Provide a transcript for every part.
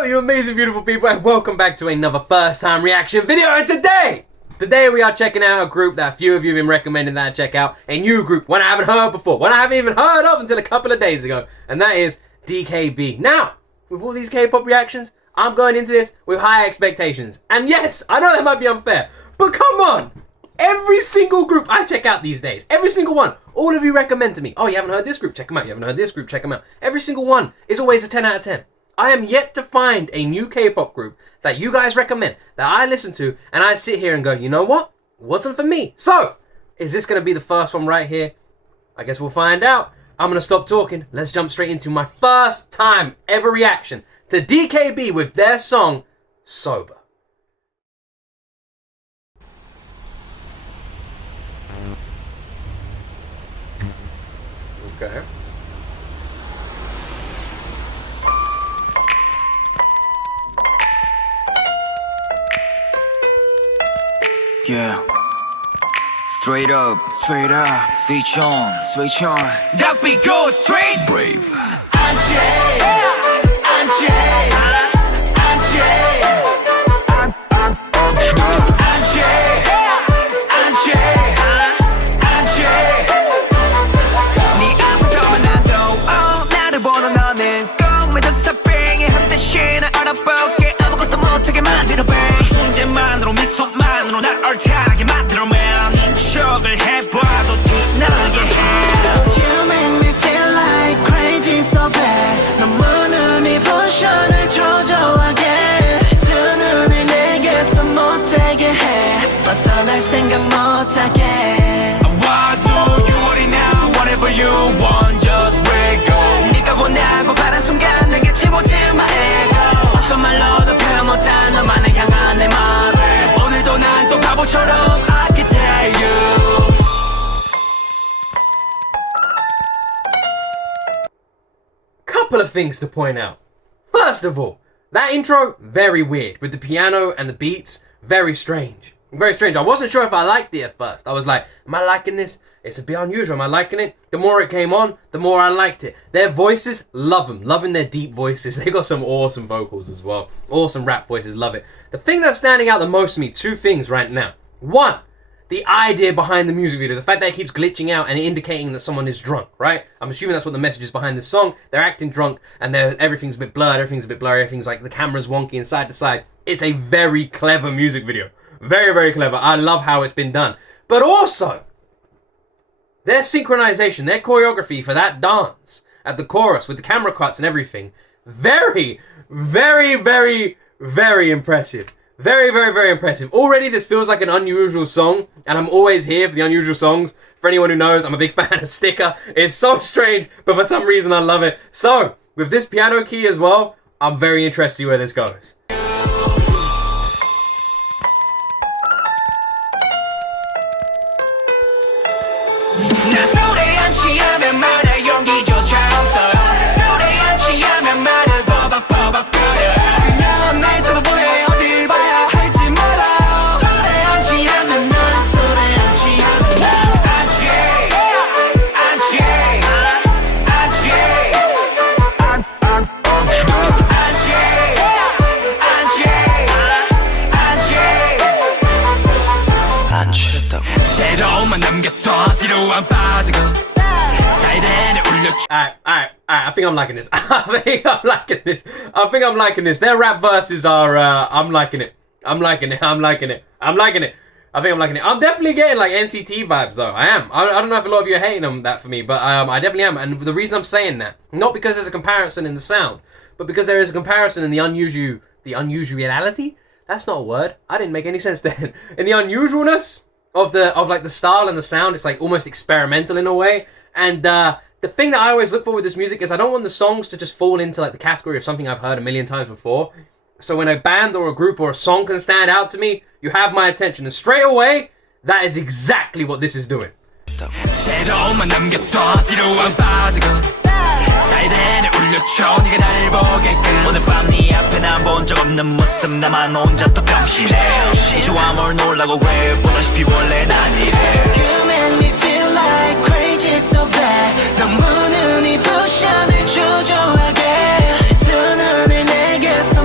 Hello, you amazing, beautiful people, and welcome back to another first time reaction video. And today we are checking out a group that a few of you have been recommending that I check out. A new group, one I haven't heard before, one I haven't even heard of until a couple of days ago, and that is DKB. Now, with all these K-pop reactions, I'm going into this with high expectations. And yes, I know that might be unfair, but come on! Every single group I check out these days, every single one, all of you recommend to me, oh, you haven't heard this group, check them out. You haven't heard this group, check them out. Every single one is always a 10 out of 10. I am yet to find a new K-pop group that you guys recommend, that I listen to, and I sit here and go, you know what? It wasn't for me. So, is this going to be the first one right here? I guess we'll find out. I'm going to stop talking. Let's jump straight into my first time ever reaction to DKB with their song, Sober. Okay. Yeah. Straight up, switch on. That we go straight. Brave. You make me feel like crazy so bad. 너무는 이 포션을 조종하게 두 눈을 내게서 못되게 해. 벗어날 생각 못하게. Why do you worry now? Whatever you want, just let go. 네가 원하고 바란 순간 내게 집어질 my ego. 어떤 말로도 표현 못한 너만을 향한 내 말을 오늘도 난 또 바보처럼 I can tell you. Couple of things to point out. First of all, that intro, very weird. With the piano and the beats, very strange. Very strange. I wasn't sure if I liked it at first. I was like, am I liking this? It's a bit unusual. Am I liking it? The more it came on, the more I liked it. Their voices, love them. Loving their deep voices. They got some awesome vocals as well. Awesome rap voices, love it. The thing that's standing out the most to me, two things right now. One, the idea behind the music video, the fact that it keeps glitching out and indicating that someone is drunk, right? I'm assuming that's what the message is behind this song. They're acting drunk and everything's a bit blurred, everything's a bit blurry, everything's like the camera's wonky and side to side. It's a very clever music video. Very, very clever. I love how it's been done. But also, their synchronization, their choreography for that dance at the chorus with the camera cuts and everything, very, very, very, very impressive. Very, very, very impressive. Already this feels like an unusual song, and I'm always here for the unusual songs. For anyone who knows, I'm a big fan of Sticker. It's so strange, but for some reason I love it. So, with this piano key as well, I'm very interested to see where this goes. Alright, I think I'm liking this. I think I'm liking this. Their rap verses are, I'm liking it. I think I'm liking it. I'm definitely getting like NCT vibes though. I am. I don't know if a lot of you are hating them that for me, but I definitely am. And the reason I'm saying that, not because there's a comparison in the sound, but because there is a comparison in the unusuality? That's not a word. I didn't make any sense then. In the unusualness of like the style and the sound, it's like almost experimental in a way. And the thing that I always look for with this music is I don't want the songs to just fall into like the category of something I've heard a million times before. So when a band or a group or a song can stand out to me, you have my attention. And straight away, that is exactly what this is doing. so bad 너무 눈이 부셔 날 조종하게 두 눈을 내게서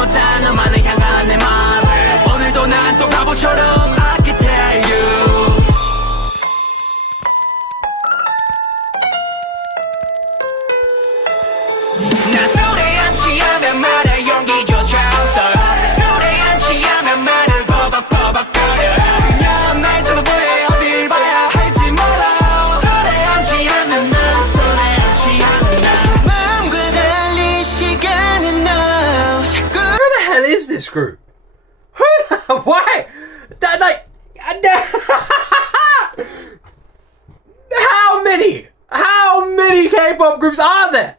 못한 너만을 향한 내 말을 오늘도 난 또 바보처럼 I can tell you 나 술에 안 취하면 말해 용기조차 없어 술에 안 취하면 말을 버벅버벅거려 그냥 날 쳐다보해 어딜 봐야 할지 몰라 술에 안 취하면 난 술에 안 취하면 난 마음과 달리 시간은 너 자꾸 Who the hell is this group? Who? Why? That like. How many? How many K-pop groups are there?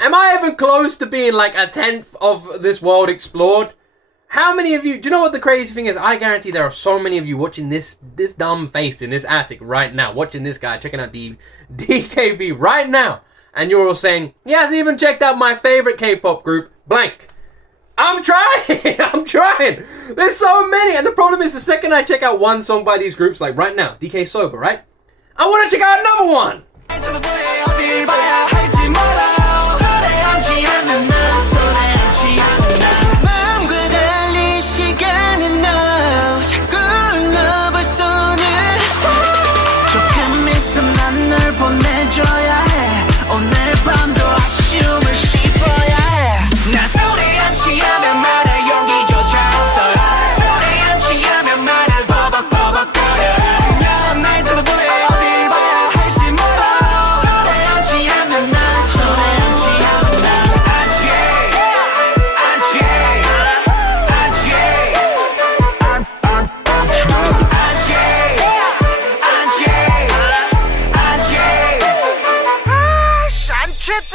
Am I even close to being like a tenth of this world explored? How many of you? Do you know what the crazy thing is? I guarantee there are so many of you watching this dumb face in this attic right now, watching this guy checking out DKB right now, and you're all saying he hasn't even checked out my favorite K-pop group, blank. I'm trying. I'm trying. There's so many, and the problem is the second I check out one song by these groups, like right now, DK Sober, right? I want to check out another one. 날 쳐다보해 어딜 봐야 할지 몰라 술에 안 취하면 난 술에 안 취하면 난 마음과 달리 시간은 너 자꾸 흘러볼 손을 조금 있으면 널 보내줘야 해 오늘 밤도 아쉬움을 씹어야 해 나 술에 안 취하면 말해 용기조차 없어 술에 안 취하면 말을 버벅버벅거려 그냥 날 쳐다보해 어딜 봐야 할지 몰라 술에 안 취하면 난 술에 안 취하면 난 안 취해 안 취해 안 취해 안 취해 안 취해 안 취해 안 취했다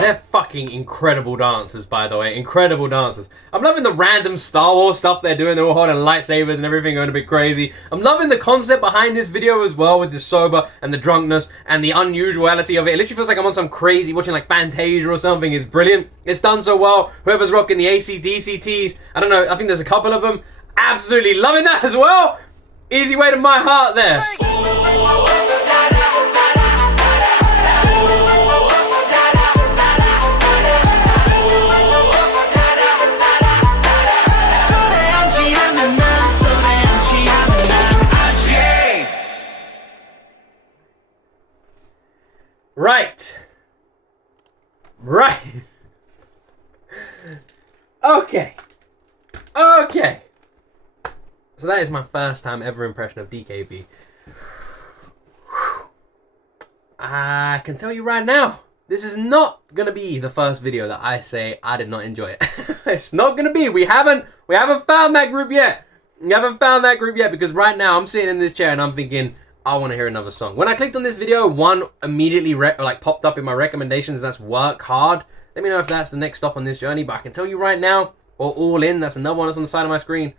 They're fucking incredible dancers, by the way. Incredible dancers. I'm loving the random Star Wars stuff they're doing. They're all holding lightsabers and everything, going a bit crazy. I'm loving the concept behind this video as well, with the sober and the drunkenness and the unusuality of it. It literally feels like I'm on some crazy, watching like Fantasia or something. It's brilliant. It's done so well. Whoever's rocking the AC/DC tees, I don't know, I think there's a couple of them. Absolutely loving that as well. Easy way to my heart there. 술에 안 취하면 난 술에 안 취하면 난 안 취해 Right. Right. Okay. Okay. So that is my first time ever impression of DKB. I can tell you right now, this is not gonna be the first video that I say I did not enjoy it. It's not gonna be. We haven't found that group yet. We haven't found that group yet, because right now I'm sitting in this chair and I'm thinking, I want to hear another song. When I clicked on this video, one immediately popped up in my recommendations. That's Work Hard. Let me know if that's the next stop on this journey. But I can tell you right now, or All In, that's another one that's on the side of my screen.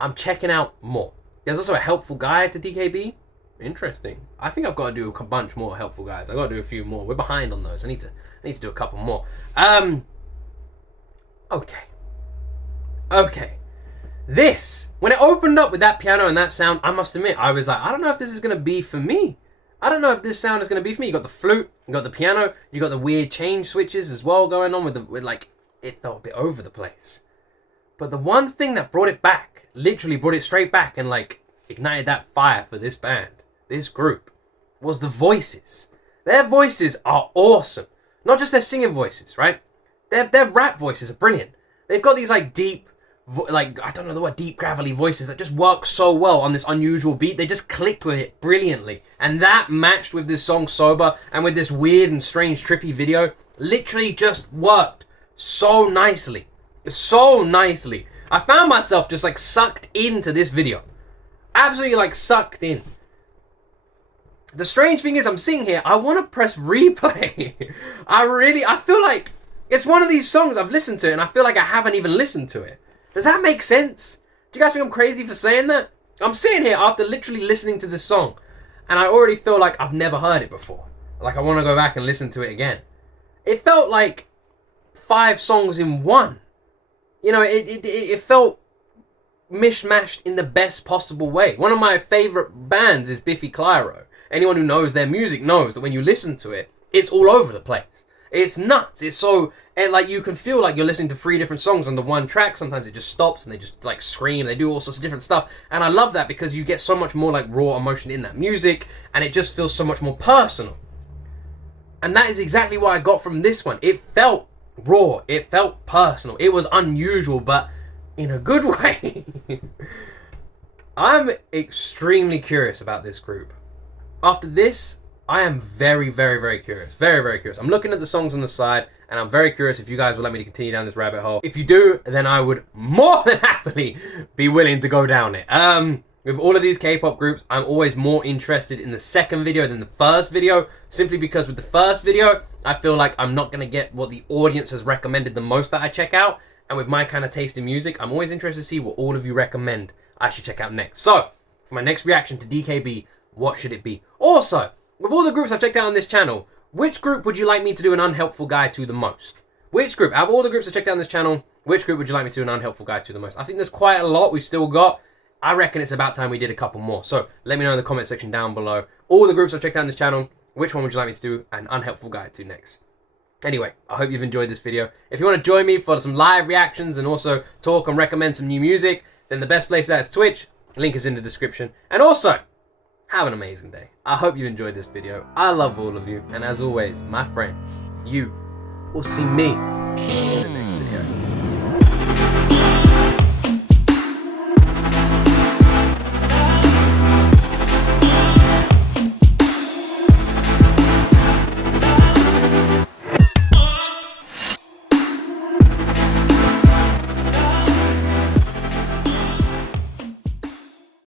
I'm checking out more. There's also a helpful guide to DKB. Interesting. I think I've got to do a bunch more helpful guides. I've got to do a few more. We're behind on those. I need to do a couple more. Okay. This, when it opened up with that piano and that sound, I must admit, I was like, I don't know if this is going to be for me. I don't know if this sound is going to be for me. You got the flute, you got the piano, you got the weird change switches as well going on with like, it felt a bit over the place. But the one thing that brought it back, literally brought it straight back and like ignited that fire for this band, this group, was the voices. Their voices are awesome. Not just their singing voices, right? Their rap voices are brilliant. They've got these like deep, like, I don't know the word, deep gravelly voices that just work so well on this unusual beat. They just clicked with it brilliantly. And that matched with this song Sober and with this weird and strange trippy video literally just worked so nicely. So nicely. I found myself just like sucked into this video. Absolutely like sucked in. The strange thing is I'm sitting here, I want to press replay. I feel like it's one of these songs I've listened to and I feel like I haven't even listened to it. Does that make sense? Do you guys think I'm crazy for saying that? I'm sitting here after literally listening to this song and I already feel like I've never heard it before. Like I want to go back and listen to it again. It felt like 5 songs in one. You know, it felt mishmashed in the best possible way. One of my favorite bands is Biffy Clyro. Anyone who knows their music knows that when you listen to it, it's all over the place. It's nuts. It's so, and like you can feel like you're listening to 3 different songs on the one track. Sometimes it just stops and they just like scream. They do all sorts of different stuff, and I love that because you get so much more like raw emotion in that music, and it just feels so much more personal. And that is exactly what I got from this one. It felt raw. It felt personal. It was unusual, but in a good way. I'm extremely curious about this group. After this, I am very, very, very curious. Very, very curious. I'm looking at the songs on the side, and I'm very curious if you guys will let me to continue down this rabbit hole. If you do, then I would more than happily be willing to go down it. With all of these K-pop groups, I'm always more interested in the second video than the first video, simply because with the first video, I feel like I'm not going to get what the audience has recommended the most that I check out. And with my kind of taste in music, I'm always interested to see what all of you recommend I should check out next. So, for my next reaction to DKB, what should it be? Also, with all the groups I've checked out on this channel, which group would you like me to do an unhelpful guide to the most? Which group, out of all the groups I've checked out on this channel, which group would you like me to do an unhelpful guide to the most? I think there's quite a lot we've still got. I reckon it's about time we did a couple more. So let me know in the comment section down below. All the groups I've checked out on this channel, which one would you like me to do an unhelpful guide to next? Anyway, I hope you've enjoyed this video. If you want to join me for some live reactions and also talk and recommend some new music, then the best place for that is Twitch. Link is in the description. And also, have an amazing day. I hope you enjoyed this video. I love all of you. And as always, my friends, you will see me in the next video.